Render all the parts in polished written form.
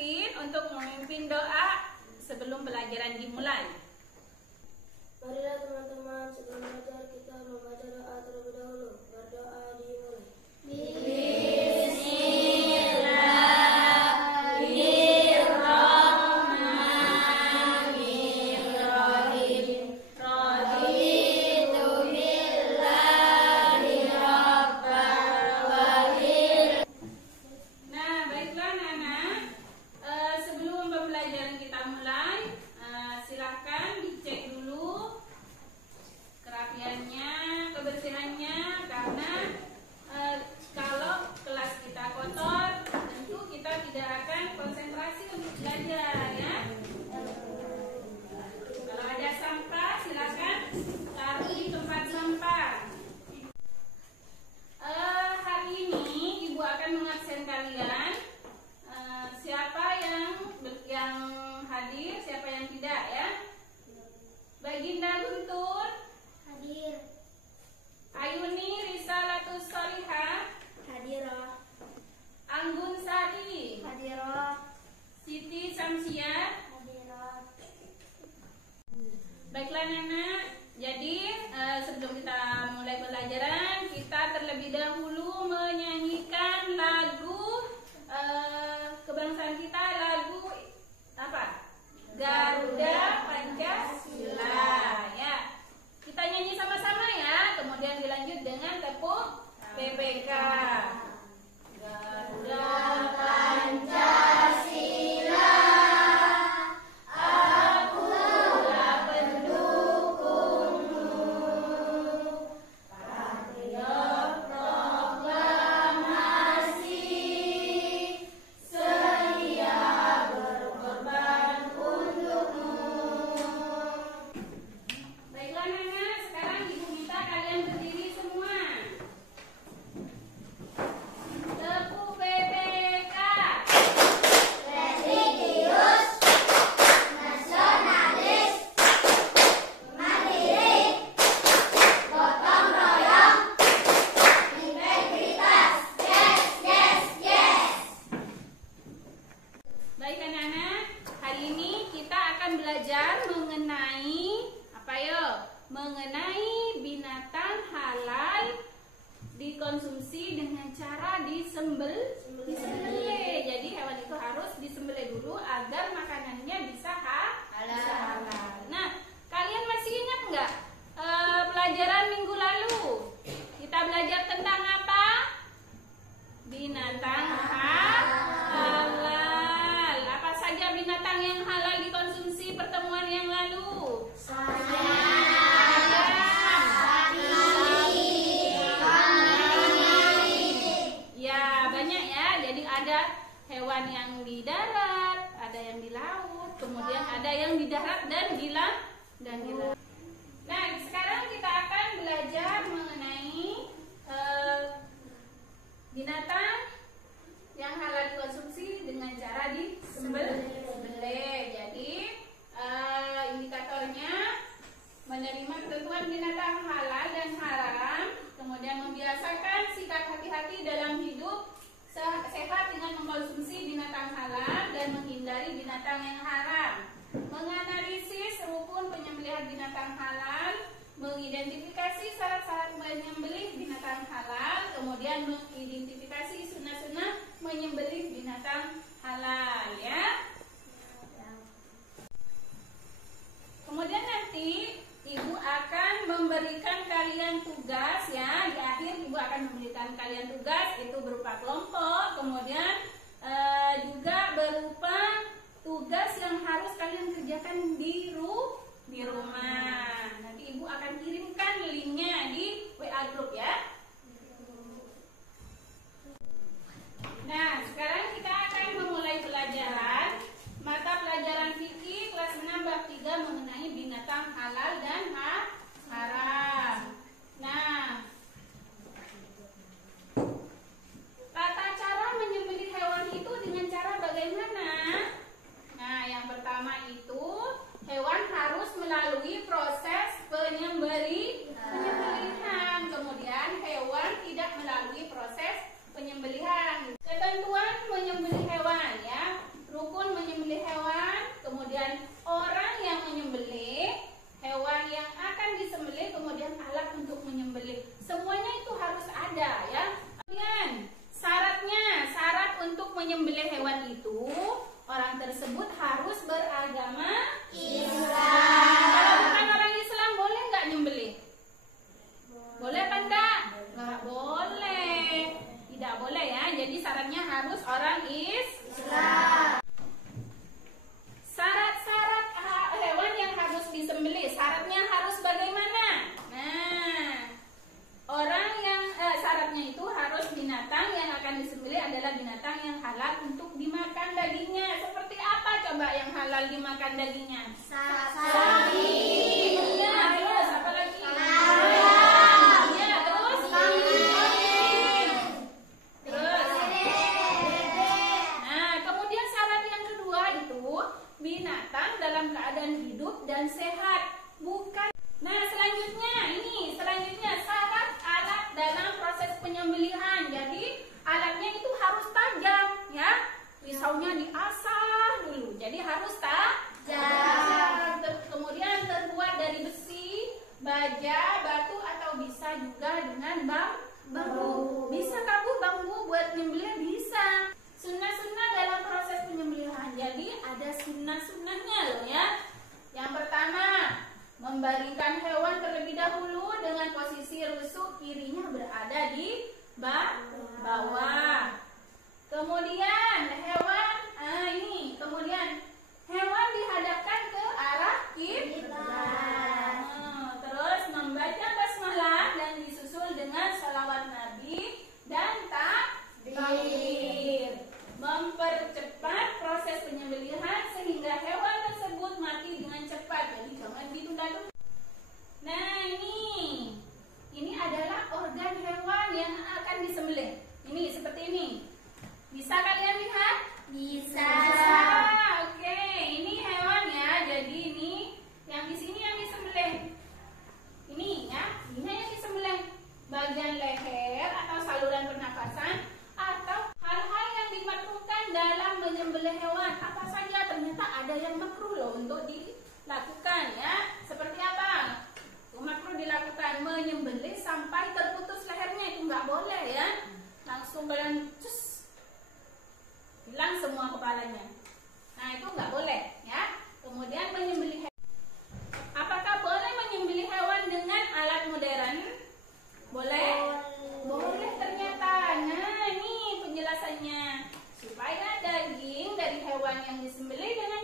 Arifin untuk memimpin doa sebelum pelajaran dimulai. Marilah teman-teman, sebelum belajar kita membaca doa terlebih dahulu. Berdoa dimulai. Kebersihannya, karena kalau kelas kita kotor, tentu kita tidak akan konsentrasi untuk belajar, ya. Kalau ada sampah, silakan taruh di tempat sampah. Hari ini Ibu akan mengabsen kalian. Siapa yang hadir, siapa yang tidak, ya. Baginda Guntur Hadir. Ayuni Risalatus Solihah Hadirah. Anggun Sari Hadirah. Siti Samsia. Hadirah. Baiklah Nana, jadi sebelum kita mulai pelajaran, kita terlebih dahulu menyanyikan lagu kebangsaan kita, lagu apa? Garuda Pancasila, ya. Kita nyanyi sama-sama ya, kemudian dilanjut dengan tepuk PPK. Garuda Pancasila, akulah pendukungmu. Patriot proklamasi, sedia berkorban untukmu. Baiklah Nana, sekarang Ibu minta kalian berdiri semua. Tepuk PPK. Religius, nasionalis, mandiri, gotong royong, integritas. Yes, yes, yes. Baik anak-anak, hari ini kita akan belajar mengenai apa yo? Mengenai binatang halal dikonsumsi dengan cara disembelih. Jadi hewan itu harus disembelih dulu agar makanannya bisa halal. Nah, kalian masih ingat nggak pelajaran minggu lalu? Kita belajar tentang apa? Binatang halal. Apa saja binatang yang halal dikonsumsi pertemuan yang lalu? Ya, banyak ya. Jadi ada hewan yang di darat, ada yang di laut, kemudian ada yang di darat dan di laut. Nah, sekarang kita akan belajar mengenai binatang yang halal dikonsumsi dengan cara disembelih. Jadi indikatornya menerima ketentuan binatang halal dan haram, kemudian membiasakan sikap hati-hati dalam hidup sehat dengan mengkonsumsi binatang halal dan menghindari binatang yang haram, menganalisis rukun penyembelihan binatang halal, mengidentifikasi syarat-syarat menyembelih binatang halal, kemudian mengidentifikasi sunnah-sunnah menyembelih binatang halal, ya. Kemudian nanti Ibu akan memberikan kalian tugas, ya. Di akhir Ibu akan memberikan kalian tugas, itu berupa kelompok, kemudian juga berupa tugas yang harus kalian kerjakan di rumah. Nanti Ibu akan kirimkan linknya di WA group, ya. Nah, sekarang kita akan memulai pelajaran mata pelajaran fikih kelas 6 bab 3 mengenai binatang halal dan haram. Nah, tata cara menyembelih hewan itu dengan cara bagaimana? Nah, yang pertama itu hewan harus melalui proses penyembelihan. Kemudian hewan menyembelih hewan itu, orang tersebut harus beragama Islam. Kalau bukan orang Islam boleh nggak nyembelih? Boleh apa enggak? Nggak boleh. Tidak boleh ya. Jadi syaratnya harus orang Islam. Syarat-syarat hewan yang harus disembelih, syaratnya harus bagaimana? Nah, orang yang syaratnya itu harus binatang yang akan disembelih adalah binatang yang halal untuk dimakan dagingnya. Seperti apa coba yang halal dimakan dagingnya? Sapi. Ya, terus apa lagi? Ya, terus? Terus? Nah, kemudian syarat yang kedua itu binatang dalam keadaan hidup dan sehat, bukan. Nah, selanjutnya syarat alat dalam proses penyembelihan. Jadi alatnya itu harus tajam, ya. Pisaunya diasah dulu, jadi harus tajam. Kemudian terbuat dari besi, baja, batu, atau bisa juga dengan bambu. Bisa kamu bambu buat nyembelih bisa. Sunnah-sunnah dalam proses penyembelihan. Jadi ada sunnah-sunnahnya loh ya. Yang pertama, membaringkan hewan terlebih dahulu dengan posisi rusuk kirinya berada di bawah. Kemudian hewan dihadapkan ke arah kiblat. Terus membaca basmalah dan disusul dengan shalawat Nabi dan takbir. Mempercepat proses penyembelihan sehingga hewan tersebut mati dengan cepat. Jadi jangan ditunda-tunda. Nah, ini adalah organ hewan yang akan disembelih. Ini seperti ini. Bisa kalian lihat? Bisa. Oke, ini hewan ya. Jadi ini yang di sini yang disembelih. Ini ya, ini yang disembelih. Bagian leher atau saluran pernafasan atau hal-hal yang dimakruhkan dalam menyembelih hewan. Apa saja? Ternyata ada yang makruh loh untuk dilakukan ya. Seperti apa? Makruh dilakukan menyembelih sampai terputus lehernya, itu nggak boleh ya. Langsung kalian hilang semua kepalanya. Nah, itu nggak boleh ya. Kemudian menyembelih hewan. Apakah boleh menyembelih hewan dengan alat modern? Boleh? Boleh ternyata. Nah, ini penjelasannya. Supaya daging dari hewan yang disembelih dengan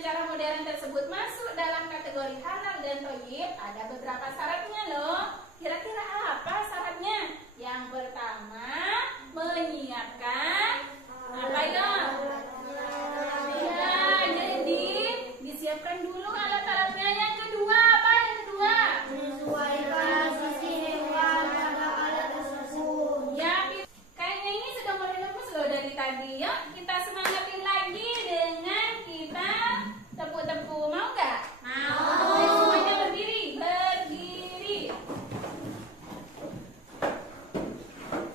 cara modern tersebut masuk dalam kategori halal dan thayyib, ada beberapa syaratnya loh. Kira-kira apa syaratnya? Yang pertama, menyiapkan apa ya? Ya, jadi disiapkan dulu alat-alatnya. Yang kedua apa? Yang kedua, Menyesuaikan posisi hewan pada alat tersebut. ya, kayaknya ini sudah mulai lemes loh dari tadi. Yuk kita semangatin lagi dengan kita tepuk-tepuk. Mau nggak? Mau. Semuanya berdiri.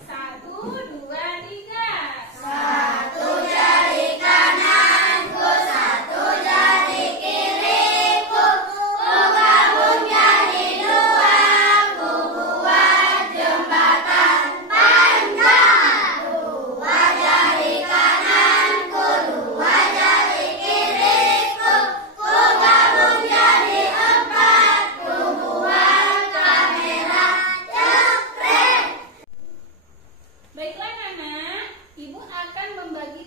Satu, dua, tiga. Satu jari kananku, satu jari kiriku, ku gabung jadi dua, ku buat jembatan panjang. Dua jari kananku, dua jari kiriku, ku gabung jadi empat, ku buat kamera jepret. Baiklah Nana, Ibu akan membagi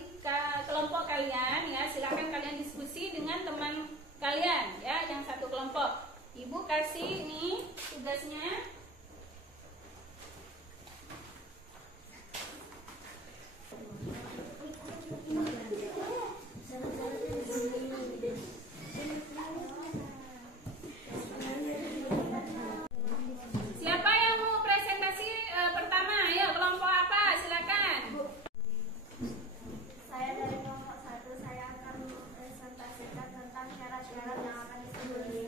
kelompok kalian ya. Silakan kalian diskusi dengan teman kalian ya, yang satu kelompok. Ibu kasih nih tugasnya. Siapa yang mau presentasi pertama? Ayo, kelompok apa? Silakan. Saya dari kelompok 1, saya akan mempresentasikan tentang syarat-syarat yang akan disembelih.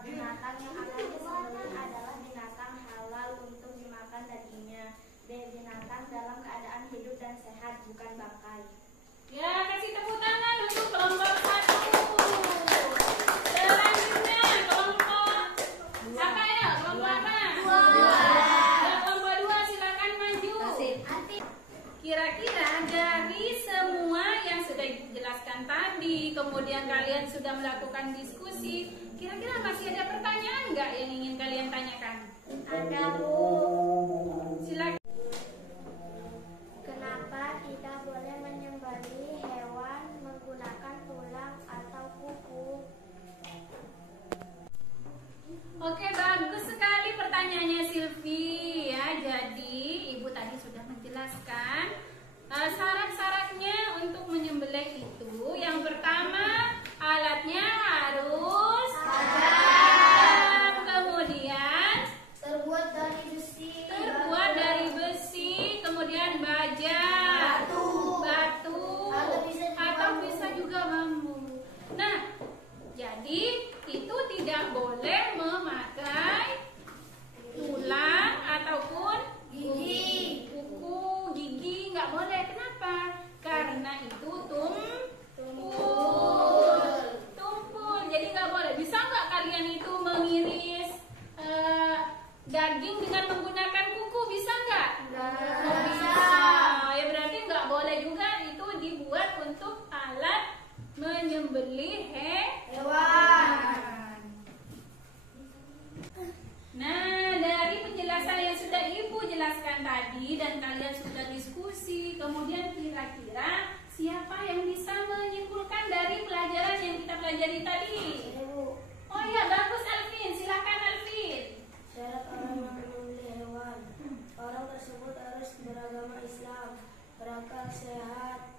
Binatang yang akan disembelih adalah binatang halal untuk dimakan dagingnya. B. Binatang dalam keadaan hidup dan sehat, bukan bangkai. Ya, kasih tepuk tangan untuk kelompok 1. Selanjutnya kelompok apa ya? Kelompok apa? 2. Ya, kelompok 2 silakan maju. Kira-kira dari semua yang sudah dijelaskan tadi, kemudian kalian sudah melakukan diskusi, kira-kira masih ada pertanyaan nggak yang ingin kalian tanyakan? Ada, Bu. Silakan. Kenapa tidak boleh menyembelih hewan menggunakan tulang atau kuku? Oke, bagus sekali pertanyaannya Silvi ya. Jadi Ibu tadi sudah menjelaskan syarat-syaratnya untuk menyembelih itu. Yang pertama, alatnya harus tajam. Kemudian Terbuat dari besi, kemudian baja, batu, atau bisa juga bambu. Nah, jadi itu tidak boleh memakai tulang ataupun kuku, gigi, nggak boleh. Kenapa? Karena itu tumpul. Jadi nggak boleh. Bisa nggak kalian itu mengiris daging dengan menggunakan kuku? Bisa nggak? Nggak bisa. Ya berarti nggak boleh juga itu dibuat untuk alat menyembelih hewan. Nah, dari penjelasan yang sudah Ibu jelaskan tadi dan kalian sudah diskusi, kemudian kira-kira siapa yang bisa menyimpulkan dari pelajaran yang kita pelajari tadi? Oh iya, bagus Alvin. Silakan Alvin. Syarat orang yang menyembelih hewan. Orang tersebut harus beragama Islam, berakal sehat.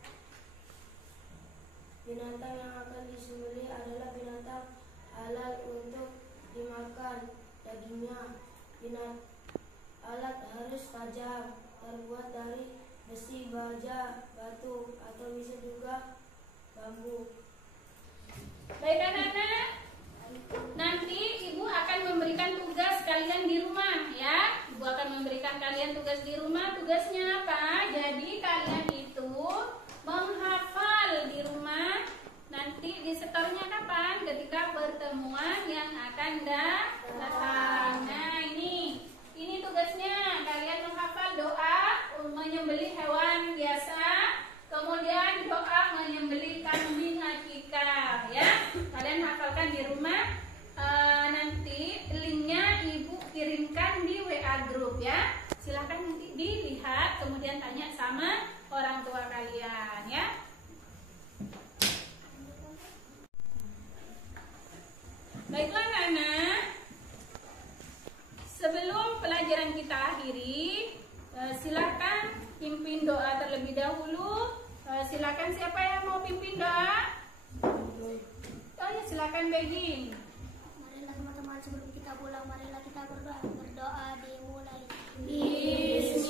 Binatang yang akan disembelih adalah binatang halal untuk dimakan dagingnya. Alat harus tajam, terbuat dari besi, baja, batu, atau bisa juga bambu. Baik anak-anak, nanti Ibu akan memberikan tugas kalian di rumah ya. Ibu akan memberikan kalian tugas di rumah. Tugasnya apa? Jadi kalian itu menghafal di rumah. Nanti disetornya kapan? Ketika pertemuan yang akan datang. Nah, ini tugasnya. Kalian menghafal doa menyembelih hewan biasa, kemudian doa menyembelih kambing akikah ya. Kalian hafalkan di rumah. Nanti linknya Ibu kirimkan di WA grup ya. Silahkan nanti dilihat, kemudian tanya sama orang tua kalian ya. Baiklah anak-anak, sebelum pelajaran kita akhiri, silakan pimpin doa terlebih dahulu. Silakan siapa yang mau pimpin doa? Oh ya, silakan Begin. Marilah teman-teman sebelum kita pulang, marilah kita berdoa dimulai. Bismillahirrahmanirrahim.